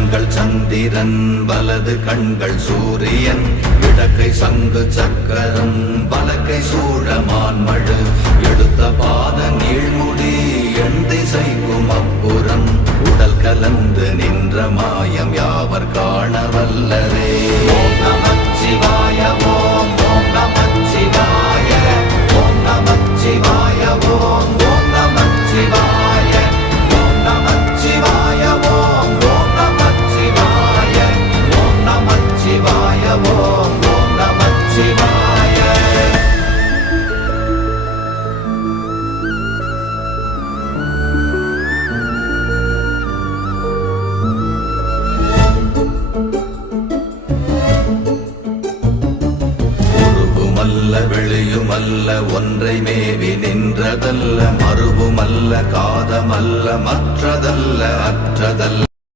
கண்கள் சந்திரன் வலது கண்கள் சூரியன் இடக்கை சங்கு சக்கரம் வலக்கை சூழமான்மழு எடுத்த பாத நீழ்முடி எண் திசைக்கும் அப்புறம் உடல் கலந்து நின்ற மாயம் யாவர் காண வல்லரே. ஓம் நமச்சிவாய ஓம் ஓம் நமச்சிவாய ஓம் நமச்சிவாய ஓம் ஓம் நமச்சிவாய ஓம் நமச்சிவாய ஓம் ஓம் நமச்சிவாய ஓம் நமச்சிவாய ஓம் ஓம் நமச்சிவாய. வெளியுமல்ல ஒன்றை மேவி நின்றதல்ல மறுவுமல்ல காதமல்ல மற்றதல்ல அற்றதல்ல